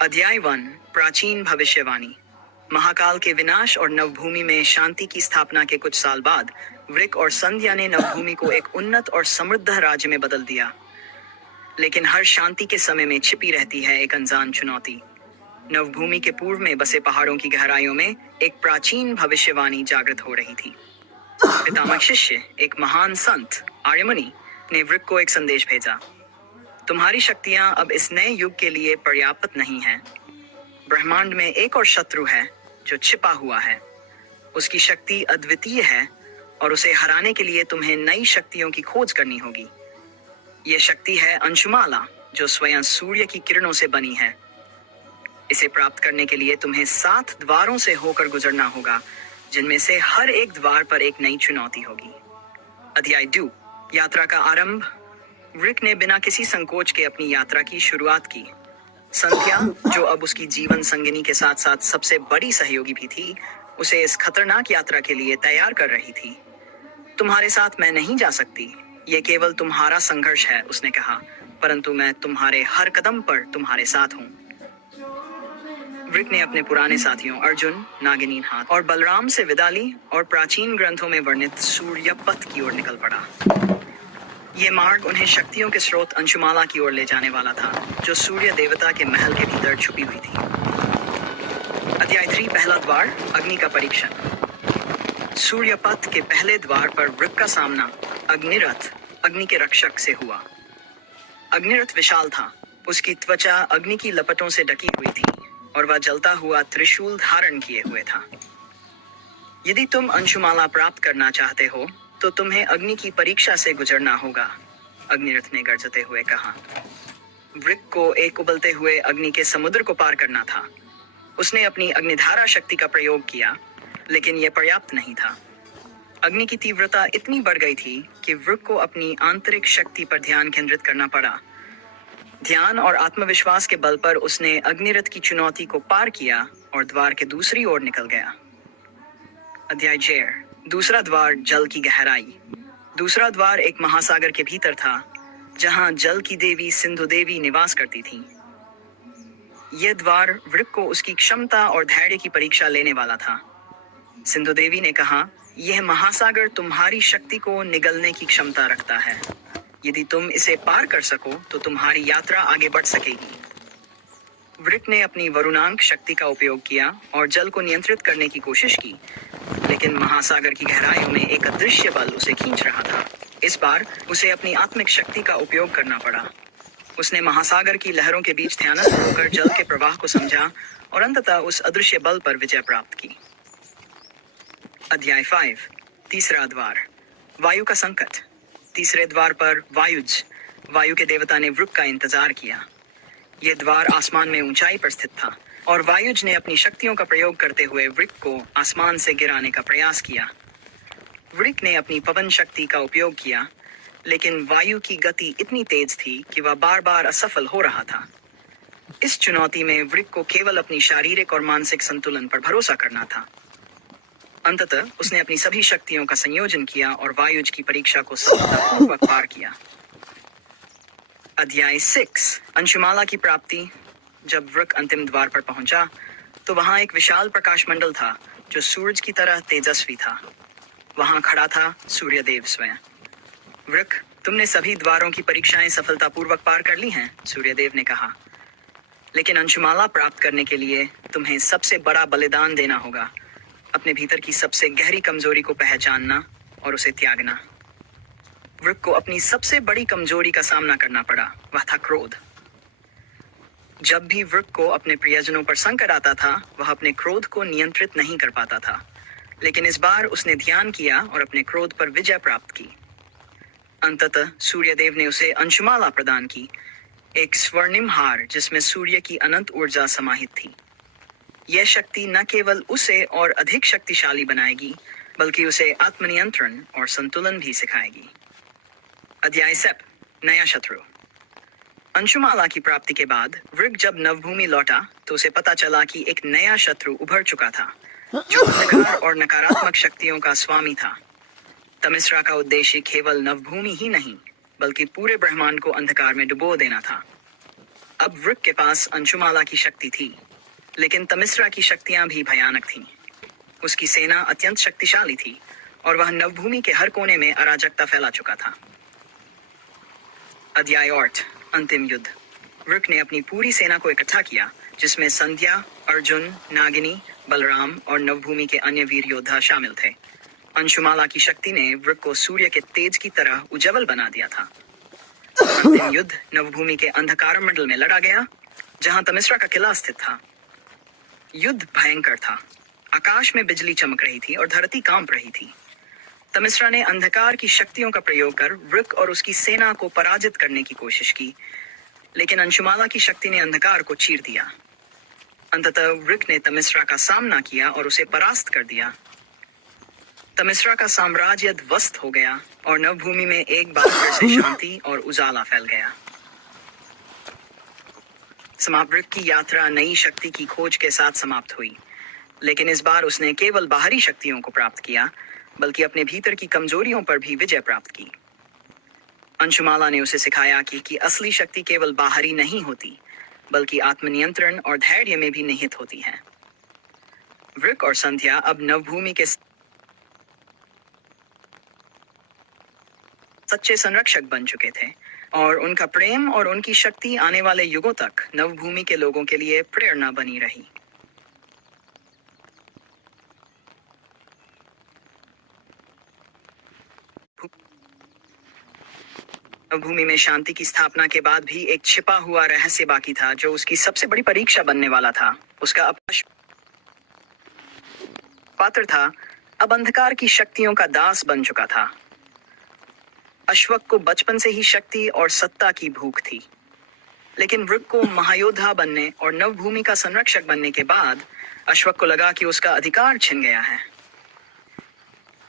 अध्याय 1 प्राचीन भविष्यवाणी। महाकाल के विनाश और नवभूमि में शांति की स्थापना के कुछ साल बाद वृक और संध्या ने नवभूमि को एक उन्नत और समृद्ध राज्य में बदल दिया। लेकिन हर शांति के समय में छिपी रहती है एक अनजान चुनौती। नवभूमि के पूर्व में बसे पहाड़ों की गहराइयों में एक प्राचीन भविष्यवाणी जागृत हो रही थी। पितामह शिष्य, एक महान संत आर्यमुनि, ने वृक को एक संदेश भेजा। तुम्हारी शक्तियां अब इस नए युग के लिए पर्याप्त नहीं हैं। ब्रह्मांड में एक और शत्रु है जो छिपा हुआ है। उसकी शक्ति अद्वितीय है और उसे हराने के लिए तुम्हें नई शक्तियों की खोज करनी होगी। यह शक्ति है अंशुमाला, जो स्वयं सूर्य की किरणों से बनी है। इसे प्राप्त करने के लिए तुम्हें 7 द्वारों से होकर गुजरना होगा, जिनमें से हर एक द्वार पर एक नई चुनौती होगी। अध्याय 2 यात्रा का आरंभ। वृक ने बिना किसी संकोच के अपनी यात्रा की शुरुआत की। संध्या, जो अब उसकी जीवन संगिनी के साथ साथ सबसे बड़ी सहयोगी भी थी, उसे इस खतरनाक यात्रा के लिए तैयार कर रही थी। तुम्हारे साथ मैं नहीं जा सकती, ये केवल तुम्हारा संघर्ष है, उसने कहा, परंतु मैं तुम्हारे हर कदम पर तुम्हारे साथ हूँ। वृक ने अपने पुराने साथियों अर्जुन, नागिनी नाथ और बलराम से विदा ली और प्राचीन ग्रंथों में वर्णित सूर्य पथ की ओर निकल पड़ा। ये मार्ग उन्हें शक्तियों के स्रोत अंशुमाला की ओर ले जाने वाला था, जो सूर्य देवता के महल के भीतर छुपी हुई थी। अध्याय 3 पहला द्वार, अग्नि का परीक्षण। सूर्य पथ के पहले द्वार पर वृक का सामना अग्निरथ, अग्नि के रक्षक, से हुआ। अग्निरथ विशाल था। उसकी त्वचा अग्नि की लपटों से ढकी हुई थी और वह जलता हुआ त्रिशूल धारण किए हुए था। यदि तुम अंशुमाला प्राप्त करना चाहते हो तो तुम्हें अग्नि की परीक्षा से गुजरना होगा, अग्निरथ ने गरजते हुए कहा। वृक को एक उबलते हुए अग्नि के समुद्र को पार करना था। उसने अपनी अग्निधारा शक्ति का प्रयोग किया, लेकिन यह पर्याप्त नहीं था। अग्नि की तीव्रता इतनी बढ़ गई थी कि वृक को अपनी आंतरिक शक्ति पर ध्यान केंद्रित करना पड़ा। ध्यान और आत्मविश्वास के बल पर उसने अग्निरथ की चुनौती को पार किया और द्वार के दूसरी ओर निकल गया। अध्याय 6 दूसरा द्वार, जल की गहराई। दूसरा द्वार एक महासागर के भीतर था, जहां जल की देवी सिंधु देवी निवास करती थी। यह द्वार वृक को उसकी क्षमता और धैर्य की परीक्षा लेने वाला था। सिंधु देवी ने कहा, यह महासागर तुम्हारी शक्ति को निगलने की क्षमता रखता है। यदि तुम इसे पार कर सको तो तुम्हारी यात्रा आगे बढ़ सकेगी। वृक ने अपनी वरुणांक शक्ति का उपयोग किया और जल को नियंत्रित करने की कोशिश की, लेकिन महासागर की गहराइयों में एक अदृश्य बल उसे खींच रहा था। इस बार उसे अपनी आत्मिक शक्ति का उपयोग करना पड़ा। उसने महासागर की लहरों के बीच ध्यानस्थ होकर जल के प्रवाह को समझा और अंततः उस अदृश्य बल पर विजय प्राप्त की। अध्याय 5 तीसरा द्वार, वायु का संकट। तीसरे द्वार पर वायुज, वायु के देवता, ने वृक का इंतजार किया। यह द्वार आसमान में ऊंचाई पर स्थित था और वायुज ने अपनी शक्तियों का प्रयोग करते हुए वृक को आसमान से गिराने का प्रयास किया। वृक ने अपनी पवन शक्ति का उपयोग किया, लेकिन वायु की गति इतनी तेज थी कि वह बार बार असफल हो रहा था। इस चुनौती में वृक को केवल अपनी शारीरिक और मानसिक संतुलन पर भरोसा करना था। अंततः उसने अपनी सभी शक्तियों का संयोजन किया और वायुज की परीक्षा को सफलतापूर्वक पार किया। अध्याय 6 अंशुमाला की प्राप्ति। जब वृक अंतिम द्वार पर पहुंचा तो वहां एक विशाल प्रकाश मंडल था, जो सूरज की तरह तेजस्वी था। वहां खड़ा था सूर्यदेव स्वयं। वृक, तुमने सभी द्वारों की परीक्षाएं सफलतापूर्वक पार कर ली हैं, सूर्यदेव ने कहा। लेकिन अंशुमाला प्राप्त करने के लिए तुम्हें सबसे बड़ा बलिदान देना होगा। अपने भीतर की सबसे गहरी कमजोरी को पहचानना और उसे त्यागना। वृक को अपनी सबसे बड़ी कमजोरी का सामना करना पड़ा, वह था क्रोध। जब भी वृक को अपने प्रियजनों पर संकट आता था, वह अपने क्रोध को नियंत्रित नहीं कर पाता था। लेकिन इस बार उसने ध्यान किया और अपने क्रोध पर विजय प्राप्त की। अंततः सूर्यदेव ने उसे अंशुमाला प्रदान की, एक स्वर्णिम हार जिसमें सूर्य की अनंत ऊर्जा समाहित थी। यह शक्ति न केवल उसे और अधिक शक्तिशाली बनाएगी, बल्कि उसे आत्मनियंत्रण और संतुलन भी सिखाएगी। अध्याय 7 नया शत्रु। अंशुमाला की प्राप्ति के बाद वृक जब नवभूमि लौटा तो उसे पता चला कि एक नया शत्रु उभर चुका था, जो अंधकार और नकारात्मक शक्तियों का स्वामी था। तमिश्रा का उद्देश्य केवल नवभूमि ही नहीं, बल्कि पूरे ब्रह्मांड को अंधकार में डुबो देना था। अब वृक के पास अंशुमाला की शक्ति थी, लेकिन तमिश्रा की शक्तियां भी भयानक थीं। उसकी सेना अत्यंत शक्तिशाली थी और वह नवभूमि के हर कोने में अराजकता फैला चुका था। अध्याय 8 अंतिम युद्ध। वृक ने अपनी पूरी सेना को इकट्ठा किया, जिसमें संध्या, अर्जुन, नागिनी, बलराम और नवभूमि के अन्य वीर योद्धा शामिल थे। अंशुमाला की शक्ति ने वृक को सूर्य के तेज की तरह उज्जवल बना दिया था। अंतिम युद्ध नवभूमि के अंधकार मंडल में लड़ा गया, जहां तमिश्रा का किला स्थित था। युद्ध भयंकर था। आकाश में बिजली चमक रही थी और धरती कांप रही थी। तमिश्रा ने अंधकार की शक्तियों का प्रयोग कर वृक और उसकी सेना को पराजित करने की कोशिश की, लेकिन अंशुमाला की शक्ति ने अंधकार को चीर दिया। अंततः वृक ने तमिश्रा का सामना किया और उसे परास्त कर दिया। तमिश्रा का साम्राज्य ध्वस्त हो गया और नवभूमि में एक बार फिर से शांति और उजाला फैल गया। वृक की यात्रा नई शक्ति की खोज के साथ समाप्त हुई, लेकिन इस बार उसने केवल बाहरी शक्तियों को प्राप्त किया, बल्कि अपने भीतर की कमजोरियों पर भी विजय प्राप्त की। अंशुमाला ने उसे सिखाया कि असली शक्ति केवल बाहरी नहीं होती, बल्कि आत्मनियंत्रण और धैर्य में भी निहित होती है। वृक और संध्या अब नवभूमि के सच्चे संरक्षक बन चुके थे और उनका प्रेम और उनकी शक्ति आने वाले युगों तक नवभूमि के लोगों के लिए प्रेरणा बनी रही। नवभूमि में शांति की स्थापना के बाद भी एक छिपा हुआ रहस्य बाकी था, जो उसकी सबसे बड़ी परीक्षा बनने वाला था। उसका पात्र था अब अंधकार की शक्तियों का दास बन चुका था। अश्वक को बचपन से ही शक्ति और सत्ता की भूख थी, लेकिन वृक को महायोद्धा बनने और नवभूमि का संरक्षक बनने के बाद अश्वक को लगा कि उसका अधिकार छिन गया है।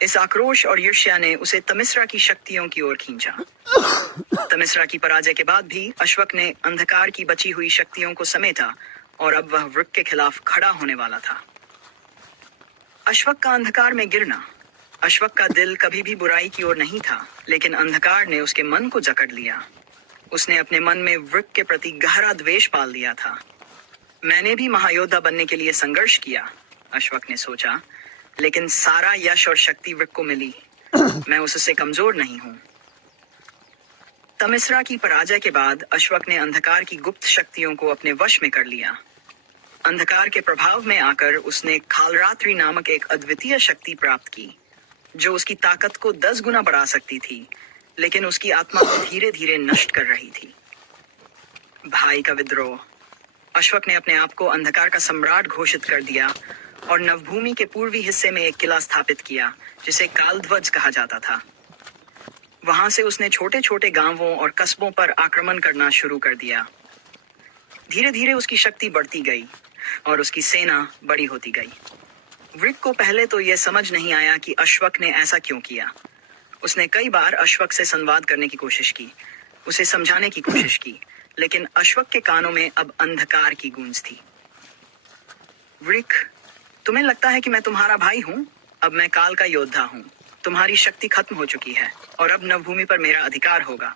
इस आक्रोश और ईर्ष्या ने उसे तमिश्रा की शक्तियों की ओर खींचा। तमिश्रा की पराजय के बाद भी अश्वक ने अंधकार की बची हुई शक्तियों को समेटा और अब वह वृक के खिलाफ खड़ा होने वाला था। अश्वक का अंधकार में गिरना। अश्वक का दिल कभी भी बुराई की ओर नहीं था, लेकिन अंधकार ने उसके मन को जकड़ लिया। उसने अपने मन में वृक के प्रति गहरा द्वेष पाल लिया था। मैंने भी महायोद्धा बनने के लिए संघर्ष किया, अश्वक ने सोचा, लेकिन सारा यश और शक्ति वृक को मिली। मैं उससे कमजोर नहीं हूं। तमिश्रा की पराजय के बाद अश्वक ने अंधकार की गुप्त शक्तियों को अपने वश में कर लिया। अंधकार के प्रभाव में आकर उसने कालरात्रि नामक एक अद्वितीय शक्ति प्राप्त की, जो उसकी ताकत को 10 गुना बढ़ा सकती थी, लेकिन उसकी आत्मा को धीरे धीरे नष्ट कर रही थी। भाई का विद्रोह। अश्वक ने अपने आप को अंधकार का सम्राट घोषित कर दिया और नवभूमि के पूर्वी हिस्से में एक किला स्थापित किया, जिसे कालध्वज कहा जाता था। वहां से उसने छोटे छोटे गांवों और कस्बों पर आक्रमण करना शुरू कर दिया। धीरे धीरे उसकी शक्ति बढ़ती गई और उसकी सेना बड़ी होती गई। वृक को पहले तो यह समझ नहीं आया कि अश्वक ने ऐसा क्यों किया। उसने कई बार अश्वक से संवाद करने की कोशिश की, उसे समझाने की कोशिश की, लेकिन अश्वक के कानों में अब अंधकार की गूंज थी। वृक, तुम्हें लगता है कि मैं तुम्हारा भाई हूं? अब मैं काल का योद्धा हूं। तुम्हारी शक्ति खत्म हो चुकी है और अब नवभूमि पर मेरा अधिकार होगा,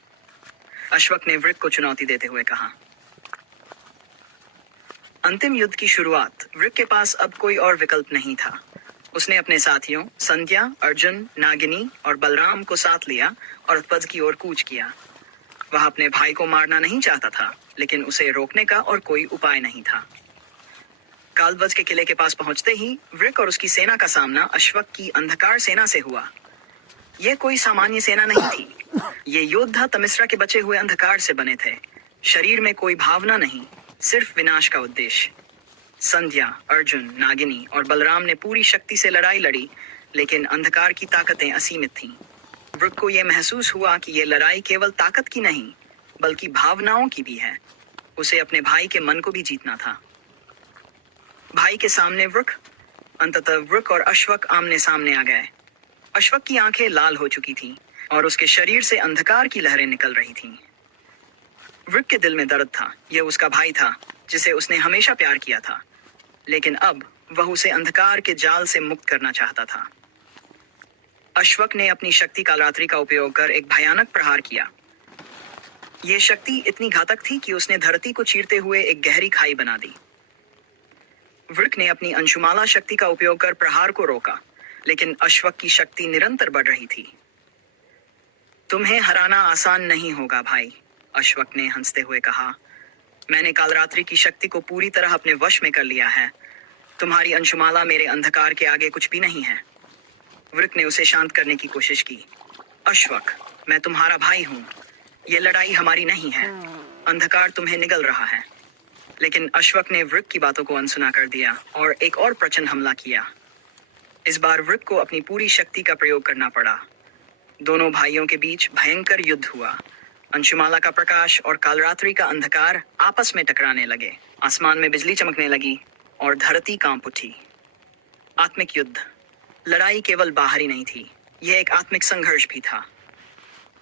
अश्वक ने वृक को चुनौती देते हुए कहा। अंतिम युद्ध की शुरुआत। वृक के पास अब कोई और विकल्प नहीं था। उसने अपने साथियों संध्या, अर्जुन, नागिनी और बलराम को साथ लिया और ध्वज की ओर कूच किया। वह अपने भाई को मारना नहीं चाहता था, लेकिन उसे रोकने का और कोई उपाय नहीं था। कालध्वज के किले के पास पहुंचते ही वृक और उसकी सेना का सामना अश्वक की अंधकार सेना से हुआ। यह कोई सामान्य सेना नहीं थी। ये योद्धा तमिश्रा के बचे हुए अंधकार से बने थे। शरीर में कोई भावना नहीं, सिर्फ विनाश का उद्देश्य। संध्या, अर्जुन, नागिनी और बलराम ने पूरी शक्ति से लड़ाई लड़ी, लेकिन अंधकार की ताकतें असीमित थीं। वृक को यह महसूस हुआ कि यह लड़ाई केवल ताकत की नहीं, बल्कि भावनाओं की भी है। उसे अपने भाई के मन को भी जीतना था। भाई के सामने वृक। अंततः वृक और अश्वक आमने सामने आ गए। अश्वक की आंखें लाल हो चुकी थीं और उसके शरीर से अंधकार की लहरें निकल रही थीं। वृक के दिल में दर्द था। यह उसका भाई था, जिसे उसने हमेशा प्यार किया था, लेकिन अब वह उसे अंधकार के जाल से मुक्त करना चाहता था। अश्वक ने अपनी शक्ति कालरात्रि का उपयोग कर एक भयानक प्रहार किया। ये शक्ति इतनी घातक थी कि उसने धरती को चीरते हुए एक गहरी खाई बना दी। वृक ने अपनी अंशुमाला शक्ति का उपयोग कर प्रहार को रोका, लेकिन अश्वक की शक्ति निरंतर बढ़ रही थी। तुम्हें हराना आसान नहीं होगा भाई, अश्वक ने हंसते हुए कहा। मैंने कालरात्रि की शक्ति को पूरी तरह अपने वश में कर लिया है। तुम्हारी अंशुमाला मेरे अंधकार के आगे कुछ भी नहीं है। वृक ने उसे शांत करने की कोशिश की। अश्वक, मैं तुम्हारा भाई हूं। ये लड़ाई हमारी नहीं है। अंधकार तुम्हें निगल रहा है। लेकिन अश्वक ने वृक की बातों को अनसुना कर दिया और एक और प्रचंड हमला किया। इस बार वृक को अपनी पूरी शक्ति का प्रयोग करना पड़ा। दोनों भाइयों के बीच भयंकर युद्ध हुआ। अंशुमाला का प्रकाश और कालरात्रि का अंधकार आपस में टकराने लगे। आसमान में बिजली चमकने लगी और धरती कांप उठी। आत्मिक युद्ध। लड़ाई केवल बाहरी नहीं थी, यह एक आत्मिक संघर्ष भी था।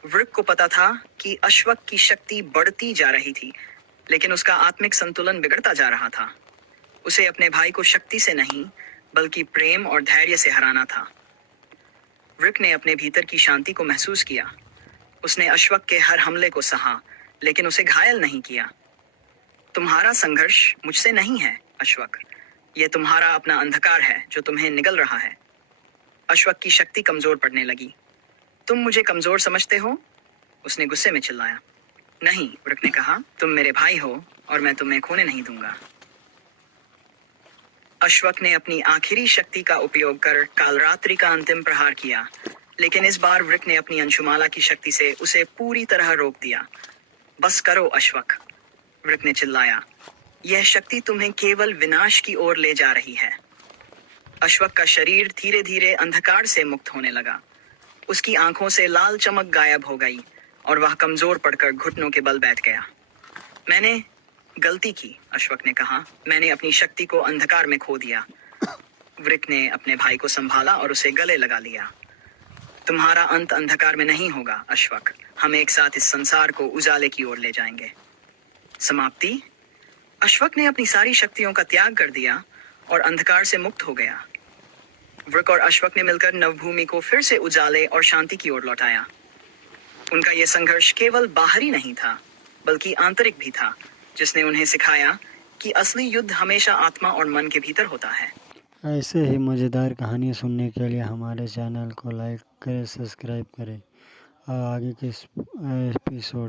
वृक को पता था कि अश्वक की शक्ति बढ़ती जा रही थी, लेकिन उसका आत्मिक संतुलन बिगड़ता जा रहा था। उसे अपने भाई को शक्ति से नहीं, बल्कि प्रेम और धैर्य से हराना था। वृक ने अपने भीतर की शांति को महसूस किया। उसने अश्वक के हर हमले को सहा, लेकिन उसे घायल नहीं किया। तुम्हारा संघर्ष मुझसे नहीं है अश्वक, यह तुम्हारा अपना अंधकार है जो तुम्हें निगल रहा है। अश्वक की शक्ति कमजोर पड़ने लगी। तुम मुझे कमजोर समझते हो? उसने गुस्से में चिल्लाया। नहीं, वृक ने कहा, तुम मेरे भाई हो और मैं तुम्हें खोने नहीं दूंगा। अश्वक ने अपनी आखिरी शक्ति का उपयोग कर कालरात्रि का अंतिम प्रहार किया, लेकिन इस बार वृक ने अपनी अंशुमाला की शक्ति से उसे पूरी तरह रोक दिया। बस करो अश्वक, वृक ने चिल्लाया। यह शक्ति तुम्हें केवल विनाश की ओर ले जा रही है। अश्वक का शरीर धीरे धीरे अंधकार से मुक्त होने लगा। उसकी आंखों से लाल चमक गायब हो गई और वह कमजोर पड़कर घुटनों के बल बैठ गया। मैंने गलती की, अश्वक ने कहा। मैंने अपनी शक्ति को अंधकार में खो दिया। वृक ने अपने भाई को संभाला और उसे गले लगा लिया। तुम्हारा अंत अंधकार में नहीं होगा अश्वक, हम एक साथ इस संसार को उजाले की ओर ले जाएंगे। समाप्ति। अश्वक ने अपनी सारी शक्तियों का त्याग कर दिया और अंधकार से मुक्त हो गया। वृक और अश्वक ने मिलकर नवभूमि को फिर से उजाले और शांति की ओर लौटाया। उनका यह संघर्ष केवल बाहरी नहीं था, बल्कि आंतरिक भी था, जिसने उन्हें सिखाया कि असली युद्ध हमेशा आत्मा और मन के भीतर होता है। ऐसे ही मज़ेदार कहानी सुनने के लिए हमारे चैनल को लाइक करें, सब्सक्राइब करें और आगे के एपिसोड